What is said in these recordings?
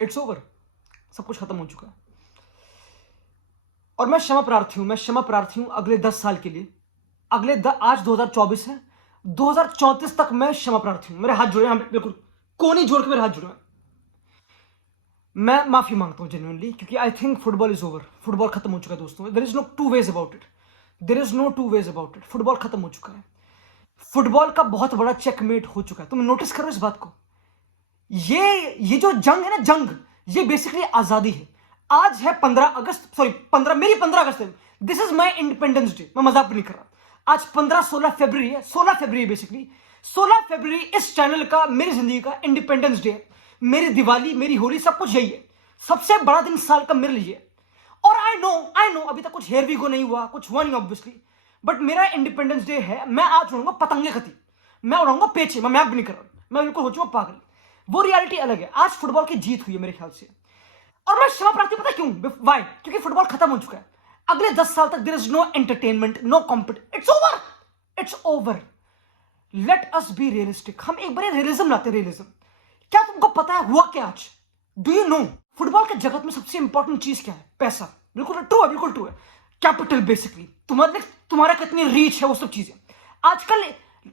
It's over, सब कुछ खत्म हो चुका है। और मैं क्षमा प्रार्थी हूं, मैं क्षमा प्रार्थी हूं अगले 10 साल के लिए। आज 2024 है, 2034 तक मैं क्षमा प्रार्थी हूं। मेरे हाथ जुड़े हैं, बिल्कुल कोनी जोड़ के मेरे हाथ जुड़े हैं। मैं माफी मांगता हूं जेन्युइनली, क्योंकि I think football is over. Football खत्म हो चुका है दोस्तों। There is no two ways about it, there is no two ways about it. Football खत्म हो चुका है। फुटबॉल का बहुत बड़ा चेकमेट हो चुका है। तुम नोटिस करो इस बात को। ये जो जंग है ना, जंग, ये बेसिकली आजादी है। आज है 15 अगस्त, सॉरी 15, मेरी 15 अगस्त है। This is my independence day. मैं मजाक भी नहीं कर रहा। आज 15-16 फरवरी है, 16 फरवरी बेसिकली। 16 फरवरी इस चैनल का, मेरी जिंदगी का इंडिपेंडेंस डे है। मेरी दिवाली, मेरी होली, सब कुछ यही है। सबसे बड़ा दिन साल का मेरे लिए। और आई नो अभी तक कुछ हेयर वीगो नहीं हुआ, कुछ हुआ नहीं ऑब्वियसली, बट मेरा इंडिपेंडेंस डे है। मैं आज उड़ूंगा पतंगे खती, मैं उड़ाऊंगा पेचे, मैं मैप भी नहीं कर रहा, मैं बिल्कुल हो चुका पागल। वो रियलिटी अलग है। आज फुटबॉल की जीत हुई है मेरे ख्याल से। और मैं क्षमा प्रार्थी, पता क्यों? वाई? क्योंकि फुटबॉल खत्म हो चुका है। अगले 10 साल तक there is no entertainment, no compete, it's over, it's over. Let us be realistic. हम एक बार रियलिज्म लाते हैं, रियलिज्म। क्या तुमको पता है हुआ क्या आज? डू यू नो फुटबॉल के जगत में सबसे इंपॉर्टेंट चीज क्या है? पैसा। बिल्कुल ट्रू है, बिल्कुल ट्रू है। कैपिटल बेसिकली, तुम्हारा कितनी रीच है, वो सब चीजें आजकल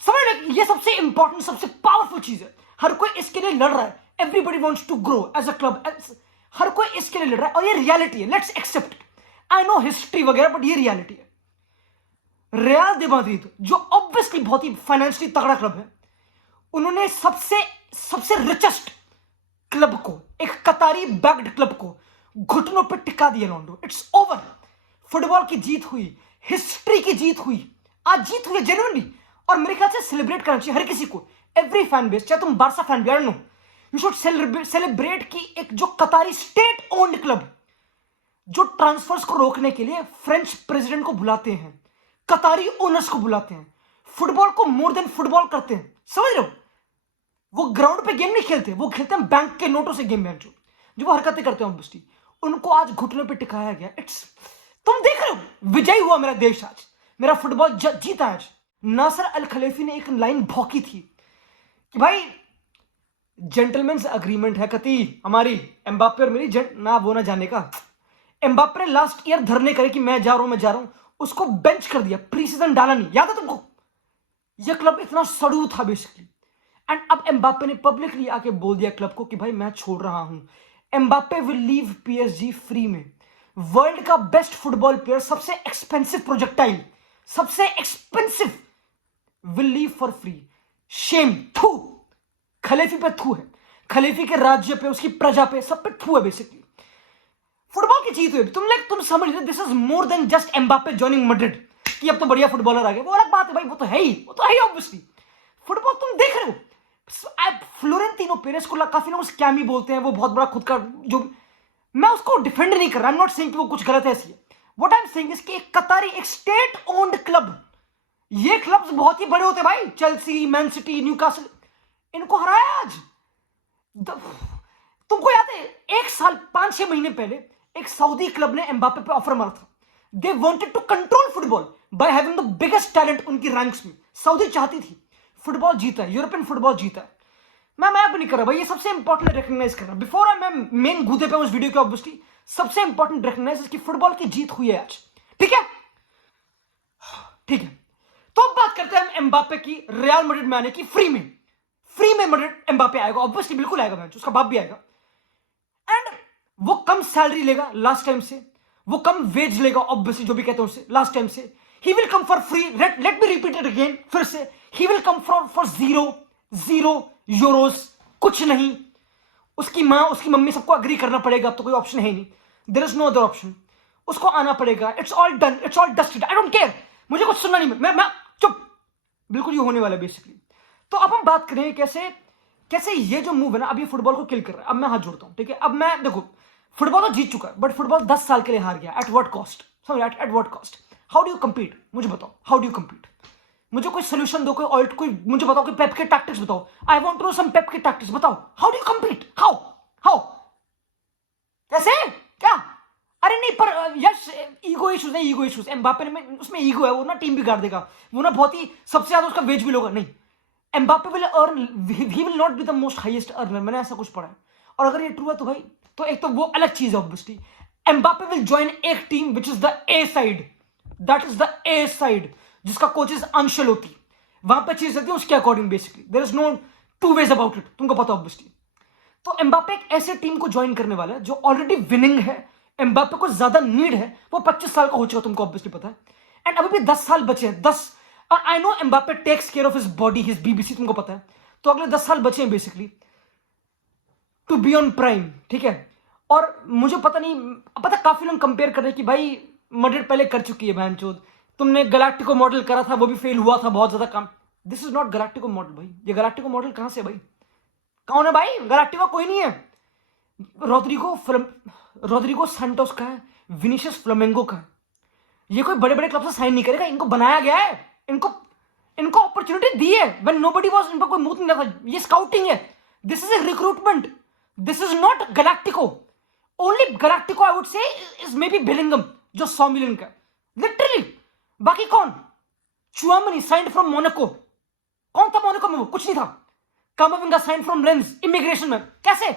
समझ ले। ये सबसे इंपॉर्टेंट, सबसे पावरफुल चीज है। हर कोई इसके लिए लड़ रहा है। Everybody wants to grow as a club. हर कोई इसके लिए लड़ रहा है और ये रियलिटी है। Let's accept. I know history वगैरह, बट ये रियलिटी है। रियल दे माद्रिद, जो ऑब्वियसली बहुत ही फाइनेंशियली तगड़ा क्लब है, उन्होंने सबसे सबसे रिचेस्ट क्लब को, एक कतारी बैक्ड क्लब को घुटनों पर टिका दिया लॉन्डो। It's over. फुटबॉल की जीत हुई, हिस्ट्री की जीत हुई। आज जीत हुई जेन्युइनली। और मेरे ख्याल से सेलिब्रेट करना चाहिए हर किसी को, एवरी फैन बेस, चाहे तुम बारसा फैन भी, आई don't no, you should celebrate कि एक जो कतारी स्टेट ओन्ड क्लब, जो ट्रांसफर्स को रोकने के लिए फ्रेंच प्रेसिडेंट को बुलाते हैं, कतारी ओनर्स को बुलाते हैं, फुटबॉल को मोर देन फुटबॉल करते हैं, समझ रहे हो? वो ग्राउंड पे गेम नहीं खेलते, वो खेलते हैं बैंक के नोटों से गेम। जो वो हरकतें करते हैं ऑब्वियसली, उनको आज घुटनों पे टिकाया गया। इट्स, तुम देख रहे हो, विजयी हुआ मेरा देश आज, मेरा फुटबॉल जीता आज। नासर अल खलीफी ने एक लाइन भौंकी थी कि भाई जेंटलमैन्स अग्रीमेंट है कति हमारी, एम्बाप्पे और मेरी, ना वो ना जाने का। एम्बाप्पे ने लास्ट ईयर धरने करे कि मैं जा रहा हूं, उसको बेंच कर दिया, प्री सीजन डाला नहीं, याद है तुमको? यह क्लब इतना सड़ू था बेसिकली। एंड अब एम्बाप्पे ने पब्लिकली आके बोल दिया क्लब को कि भाई मैं छोड़ रहा हूं। Mbappe will leave PSG free में। वर्ल्ड का बेस्ट फुटबॉल प्लेयर, सबसे एक्सपेंसिव प्रोजेक्टाइल, सबसे expensive, will leave for free. Shame, थू, खलीफी पे थू है, खलीफी के राज्य पे, उसकी प्रजा पे, सब पे थू है बेसिकली। फुटबॉल की जीत हुई। तुम समझ रहे, this is more than just Mbappe joining Madrid कि अब तो बढ़िया फुटबॉलर आ गए, वो अलग बात है भाई, वो तो है ही, वो तो है ही ऑब्वियसली। फुटबॉल तुम देख रहे हो, फ्लोरेंटिनो पेरेस को काफी लोग स्कैमी बोलते हैं, वो बहुत बड़ा खुद का, जो मैं उसको डिफेंड नहीं कर रहा, आई एम नॉट सेइंग कि वो कुछ गलत है ऐसी। What I am saying is कि एक कतारी, एक स्टेट ओन्ड क्लब, ये क्लब्स बहुत ही बड़े होते हैं भाई, चेल्सी, मैन सिटी, न्यूकासल, इनको हराया आज। तुमको याद है 1 साल 5-6 महीने पहले एक सऊदी क्लब ने एम्बाप्पे पे ऑफर मारा था। They wanted to control football by having the biggest talent उनकी रैंक्स में। सऊदी चाहती थी। फुटबॉल जीता है, यूरोपियन फुटबॉल जीता है। मैं भी नहीं कर रहा भाई, ये सबसे इंपॉर्टेंट रिकॉग्नाइज कर रहा। बिफोर आई मैं मेन गूदे पे उस वीडियो के, ऑब्वियसली सबसे इंपॉर्टेंट रिकॉग्नाइज कि फुटबॉल की जीत हुई है आज। ठीक है, ठीक है। तो अब बात करते हैं हम एम्बाप्पे की। रियल मैड्रिड में आने की, फ्री में मैड्रिड एम्बाप्पे आएगा, ऑब्वियसली बिल्कुल आएगा, मैच उसका बाप भी आएगा। एंड वो कम सैलरी लेगा लास्ट टाइम से, वो कम वेज लेगा ऑब्वियसली, जो भी कहते हैं उससे लास्ट टाइम से। He will come for free, let me repeat it again, फिर से, he will come for zero Euros, कुछ नहीं। उसकी माँ, उसकी मम्मी, सबको अग्री करना पड़ेगा, अब तो कोई ऑप्शन है ही नहीं, there is no other option. उसको आना पड़ेगा। It's all done, it's all dusted, I don't care, मुझे कुछ सुनना नहीं, मैं चुप, बिल्कुल ये होने वाला है बेसिकली। तो अब हम बात करें कैसे ये जो मूव है ना, अब ये फुटबॉल को किल कर रहा है। अब मैं हाथ जोड़ता हूं, ठीक है? अब मैं देखो, फुटबॉल तो जीत चुका है, बट फुटबॉल 10 साल के लिए हार गया। At what cost? समझ, at what cost? How do you compete? मुझे बताओ, हाउ डू यू कंपीट? मुझे कोई सोल्यूशन दो, कोई मुझे बताओ, कोई पेप के टैक्टिक्स बताओ। I want to know some Pep के टैक्टिक्स, बताओ। How do you compete? How कैसे? क्या? अरे नहीं, पर यस, ईगो इश्यूज नहीं, ईगो इश्यूज एम्बाप्पे में, उसमें ईगो है, वो ना टीम बिगाड़ देगा, वो ना बहुत ही सबसे ज्यादा उसका वेज भी होगा। नहीं, Mbappe will earn, he will not be the most highest earner, मैंने ऐसा कुछ पढ़ा है। और अगर ये ट्रू है तो भाई, तो एक तो वो अलग चीज है ऑब्वियसली, एम्बापे विल ज्वाइन एक team which is the A side, that is the A side, जिसका कोच इज अंशेलोटी। वहां पे चीज रहती है उसके अकॉर्डिंग, basically there is no two ways about it, तुमको पता ऑब्वियसली। तो एम्बापे एक ऐसे टीम को ज्वाइन करने वाला है जो ऑलरेडी विनिंग है, एम्बापे को ज्यादा नीड है, वो 25 साल का हो चुका, तुमको ऑब्वियसली पता है, एंड अभी भी 10 साल बचे हैं, 10। और I know Mbappe takes care of his body, his BBC, तुमको पता है, तो अगले 10 साल बचे हैं basically to be on prime, ठीक है। और मुझे पता नहीं, पता काफी लोग कंपेयर कर रहे हैं कि भाई मैड्रिड पहले कर चुकी है बहनचोद, तुमने गैलाक्टिको मॉडल करा था वो भी फेल हुआ था बहुत ज्यादा काम। दिस इज नॉट गैलाक्टिको मॉडल भाई, ये गैलाक्टिको मॉडल कहां से भाई, कौन है भाई गैलाक्टिको? कोई नहीं है। रोड्रिगो सैंटोस का है, विनीसियस फ्लामेंगो का है, ये कोई बड़े बड़े क्लब से साइन नहीं करेगा, इनको बनाया गया है, इनको अपॉर्चुनिटी दी है व्हेन नोबडी वाज, इन पर कोई मुंह नहीं लगा, ये स्काउटिंग है, this is a recruitment, this is not galactico. Only galactico I would say is maybe Bellingham जो 100 मिलियन का, लिटरली। बाकी कौन? चुआमनी साइंड फ्रॉम मोनाको, कौन था मोनाको में? वो कुछ नहीं था। Camavinga signed from Rennes immigration में, कैसे?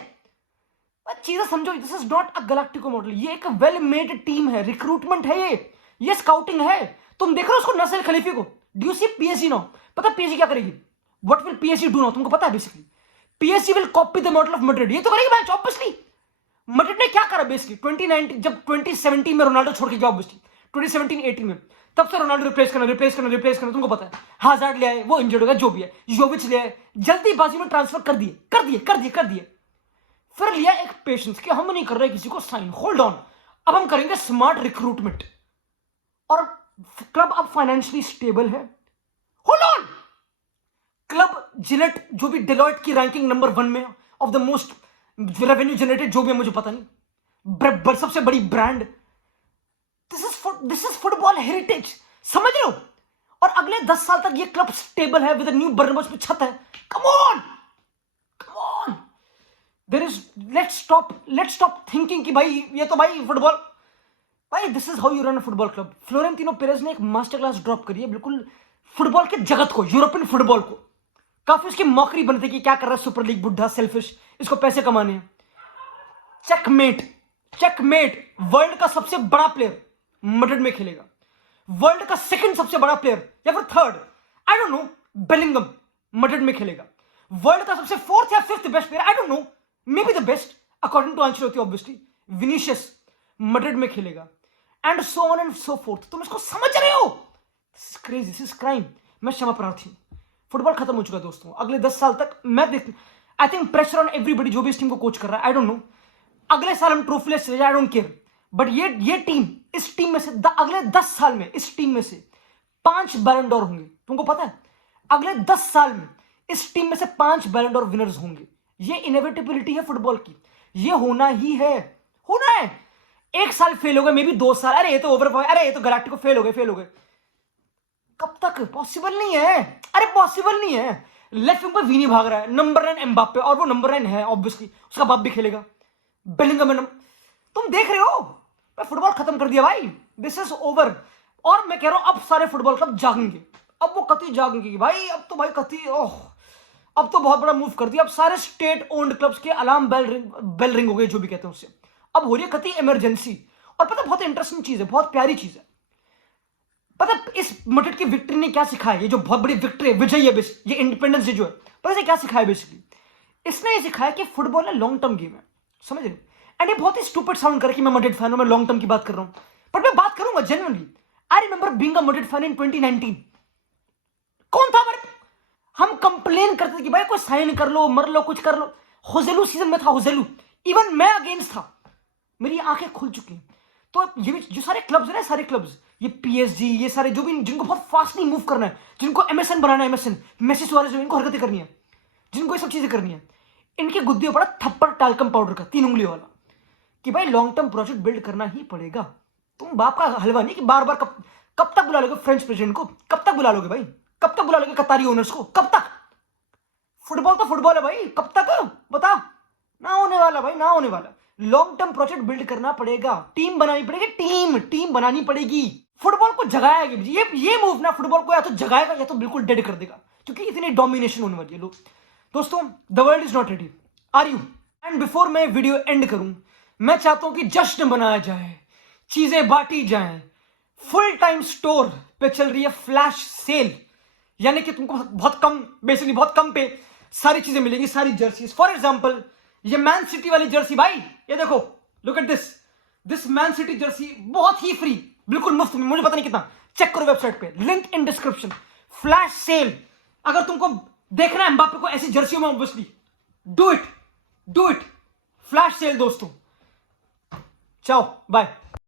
चीजें समझो, this is not a galactico model, ये एक वेल मेड टीम है, रिक्रूटमेंट है, ये स्काउटिंग है। तुम देख रहे हो उसको, नस्ल खलीफी को। Do you see PSG now? पता पीएसजी क्या करेगी? What will PSG do now? तुमको पता है basically PSG will copy the model of Madrid, ये तो करेगी मैच ऑब्वियसली। मैड्रिड ने क्या करा बेसिकली 2019, जब 2017 में रोनाल्डो छोड़ के गया ऑब्वियसली, 2017-18 में, तब से रोनाल्डो रिप्लेस करना, तुमको पता है। हाजार्ड ले आए, वो इंजर्ड हो गया, जो भी है, योविच ले आए, जल्दीबाजी में ट्रांसफर कर दिए। फिर लिया एक पेशेंस कि हम नहीं कर रहे किसी को साइन, होल्ड ऑन, अब हम करेंगे स्मार्ट रिक्रूटमेंट, और क्लब अब फाइनेंशियली स्टेबल है, होल्ड ऑन। क्लब जिलेट जो भी डेलॉयट की रैंकिंग नंबर 1 में of the most revenue generated, जो भी है मुझे पता नहीं, सबसे बड़ी brand, this is football heritage, समझ लो। और अगले 10 साल तक ये क्लब स्टेबल है, विद न्यू बर्नमस पे छत है, come on. There is, let's stop thinking कि भाई ये तो भाई फुटबॉल, भाई this is how you run a football club. Florentino Perez ने एक मास्टर क्लास ड्रॉप करी है बिल्कुल फुटबॉल के जगत को, यूरोपियन फुटबॉल को। काफी उसकी मौकरी बनती कि क्या कर रहा है सुपर लीग बुढ़ा, सेल्फिश, इसको पैसे कमाने हैं। चेकमेट, वर्ल्ड का सबसे बड़ा प्लेयर मैड्रिड में खेलेगा, वर्ल्ड का सेकंड सबसे बड़ा प्लेयर या फिर third, I don't know, Bellingham Madrid में खेलेगा, वर्ल्ड का सबसे 4th या 5th best player, I don't know, maybe the best according to Ancelotti obviously, Vinicius Madrid में खेलेगा, and so on and so forth. तुम इसको समझ रहे हो? This is crazy, this is crime. मैं क्षमा प्रार्थी हूं, फुटबॉल खत्म हो चुका है दोस्तों। अगले 10 साल तक मैं I think pressure on everybody जो भी इस टीम को कोच कर रहा है, आई डोंट नो, अगले साल हम ट्रॉफीलेस चले जाए, आई डोंट केयर, बट ये टीम, इस टीम में से अगले 10 साल में इस टीम में से 5 बैलन डोर होंगे, तुमको पता है? अगले 10 साल में इस टीम में से 5 बैलन डोर विनर्स होंगे। ये इनएविटेबिलिटी है फुटबॉल की, ये होना ही है, होना है। 1 साल फेल हो गए, मे बी 2 साल, अरे ये तो अरे ये तो गैलाक्टिको फेल हो गए, कब तक? पॉसिबल नहीं है, अरे पॉसिबल नहीं है। लेफ्ट विंग पर वीनी भाग रहा है, नंबर 9 एम्बाप्पे, और वो नंबर 9 है ऑब्वियसली, उसका बाप भी खेलेगा, बेलिंगम। तुम देख रहे हो, मैं फुटबॉल खत्म कर दिया भाई, दिस इज ओवर। और मैं कह रहा हूं अब सारे फुटबॉल क्लब जागेंगे, अब वो कति जागेंगे भाई, अब तो भाई कति, ओह अब तो बहुत बड़ा मूव कर दिया। अब सारे स्टेट ओन्ड क्लब्स के अलार्म बेल रिंग हो गए, जो भी कहते हैं उससे, अब हो रही है कति इमरजेंसी। और पता बहुत इंटरेस्टिंग चीज है, बहुत प्यारी चीज है। पता इस मैड्रिड की विक्ट्री ने क्या सिखाया, ये जो बहुत बड़ी विक्ट्री है, विजय है, ये इंडिपेंडेंस डे जो है, पता है क्या सिखाया बेसिकली? इसने ये सिखाया कि फुटबॉल है लॉन्ग टर्म गेम है, समझ रहे? एंड ये बहुत ही स्टूपिड साउंड करे कि मैं मैड्रिड फैन हूं, मैं लॉन्ग टर्म की बात कर रहा हूं, बट मैं बात करूंगा genuinely. I remember being a Madrid fan in 2019। कौन था हमारे? हम कंप्लेन करते थे कि भाई कोई साइन कर लो, मर लो, कुछ कर लो। होजेलू सीजन में था, होजेलू, इवन मैं अगेंस्ट था, मेरी आंखें खुल चुकी हैं। तो ये भी जो सारे क्लब्स है ना, सारे क्लब्स, ये पीएसजी, ये सारे जो भी, जिनको बहुत फास्टली मूव करना है, जिनको एमएसएन बनाना है, एमएसएन मेसी सुआरेज, इनको हरकतें करनी है, जिनको ये सब चीजें करनी है, इनके गुद्दे पड़ा थप्पड़ टाल्कम पाउडर का 3 उंगली वाला, कि भाई लॉन्ग टर्म प्रोजेक्ट बिल्ड करना ही पड़ेगा। तुम बाप का हलवा नहीं कि बार बार कब तक बुला लोगे फ्रेंच प्रेसिडेंट को, कब तक बुला लोगे भाई, कब तक बुला लोगे कतारी ओनर्स को, कब तक? फुटबॉल तो फुटबॉल है भाई, कब तक बता? ना होने वाला भाई, ना होने वाला। लॉन्ग टर्म प्रोजेक्ट बिल्ड करना पड़ेगा, टीम बनानी पड़ेगी, टीम बनानी पड़ेगी। फुटबॉल को जगाएगी ये मूव ना, फुटबॉल को या तो जगाएगा या तो बिल्कुल डेड कर देगा, क्योंकि इतनी डोमिनेशन होने वाली है। लोग दोस्तों, the world is not ready, are you? And before मैं वीडियो एंड करूं, मैं चाहता हूं कि जश्न मनाया जाए, चीजें बांटी जाएं। फुल टाइम स्टोर पे चल रही है फ्लैश सेल, यानी कि तुमको बहुत कम, बेसिकली बहुत कम पे सारी चीजें मिलेंगी, सारी जर्सीज। फॉर एग्जांपल ये मैन सिटी वाली जर्सी भाई, ये देखो, look at this man city Jersey बहुत ही फ्री, बिल्कुल मुफ्त में, मुझे पता नहीं कितना, चेक करो वेबसाइट पे, link in description. Flash sale, अगर तुमको देखना है एम्बाप्पे को ऐसी जर्सियों में, obviously do it, flash sale दोस्तों। चाओ बाय।